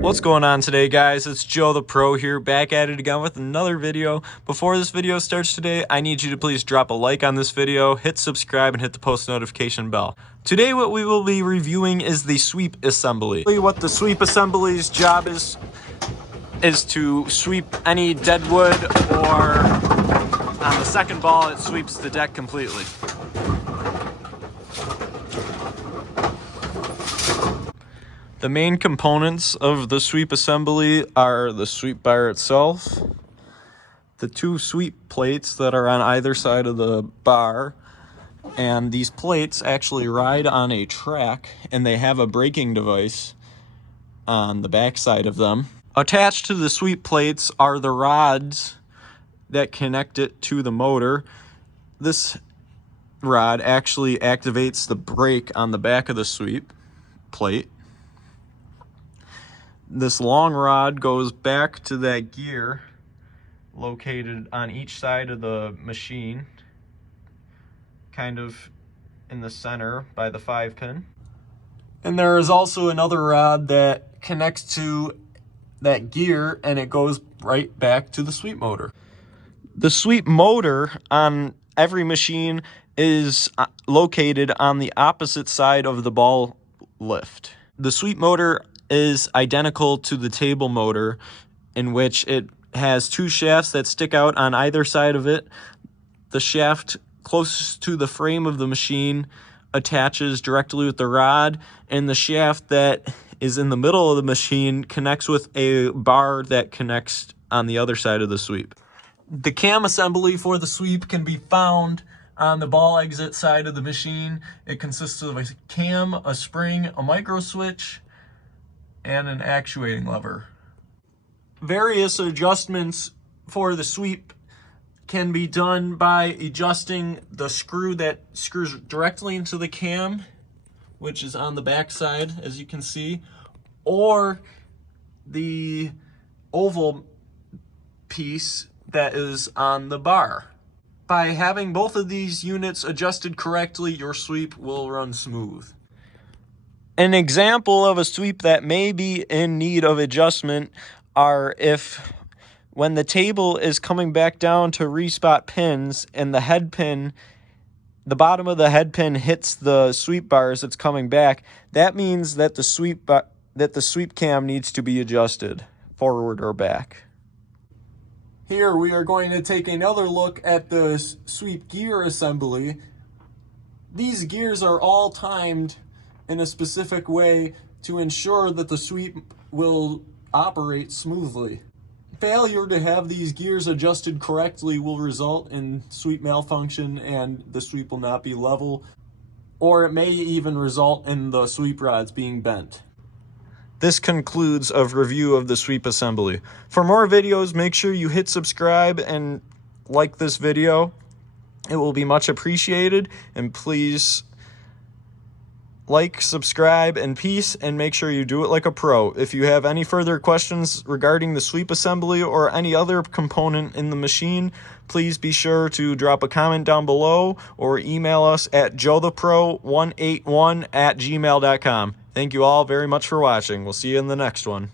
What's going on today, guys? It's Joe the Pro here, back at it again with another video. Before this video starts today, I need you to please drop a like on this video, hit subscribe, and hit the post notification bell. Today what we will be reviewing is the sweep assembly. What the sweep assembly's job is to sweep any dead wood, or on the second ball it sweeps the deck completely. The main components of the sweep assembly are the sweep bar itself, the two sweep plates that are on either side of the bar, and these plates actually ride on a track and they have a braking device on the back side of them. Attached to the sweep plates are the rods that connect it to the motor. This rod actually activates the brake on the back of the sweep plate. This long rod goes back to that gear located on each side of the machine, kind of in the center by the 5-pin. And there is also another rod that connects to that gear and it goes right back to the sweep motor. The sweep motor on every machine is located on the opposite side of the ball lift. The sweep motor is identical to the table motor, in which it has two shafts that stick out on either side of it. The shaft closest to the frame of the machine attaches directly with the rod, and the shaft that is in the middle of the machine connects with a bar that connects on the other side of the sweep. The cam assembly for the sweep can be found on the ball exit side of the machine. It consists of a cam, a spring, a micro switch, and an actuating lever. Various adjustments for the sweep can be done by adjusting the screw that screws directly into the cam, which is on the back side, as you can see, or the oval piece that is on the bar. By having both of these units adjusted correctly, your sweep will run smooth. An example of a sweep that may be in need of adjustment are if when the table is coming back down to respot pins and the head pin, the bottom of the head pin hits the sweep bar as it's coming back, that means that the sweep cam needs to be adjusted forward or back. Here we are going to take another look at the sweep gear assembly. These gears are all timed in a specific way to ensure that the sweep will operate smoothly. Failure to have these gears adjusted correctly will result in sweep malfunction and the sweep will not be level, or it may even result in the sweep rods being bent. This concludes a review of the sweep assembly. For more videos, make sure you hit subscribe and like this video. It will be much appreciated, and please like, subscribe, and peace, and make sure you do it like a pro. If you have any further questions regarding the sweep assembly or any other component in the machine, please be sure to drop a comment down below or email us at joethepro181@gmail.com. Thank you all very much for watching. We'll see you in the next one.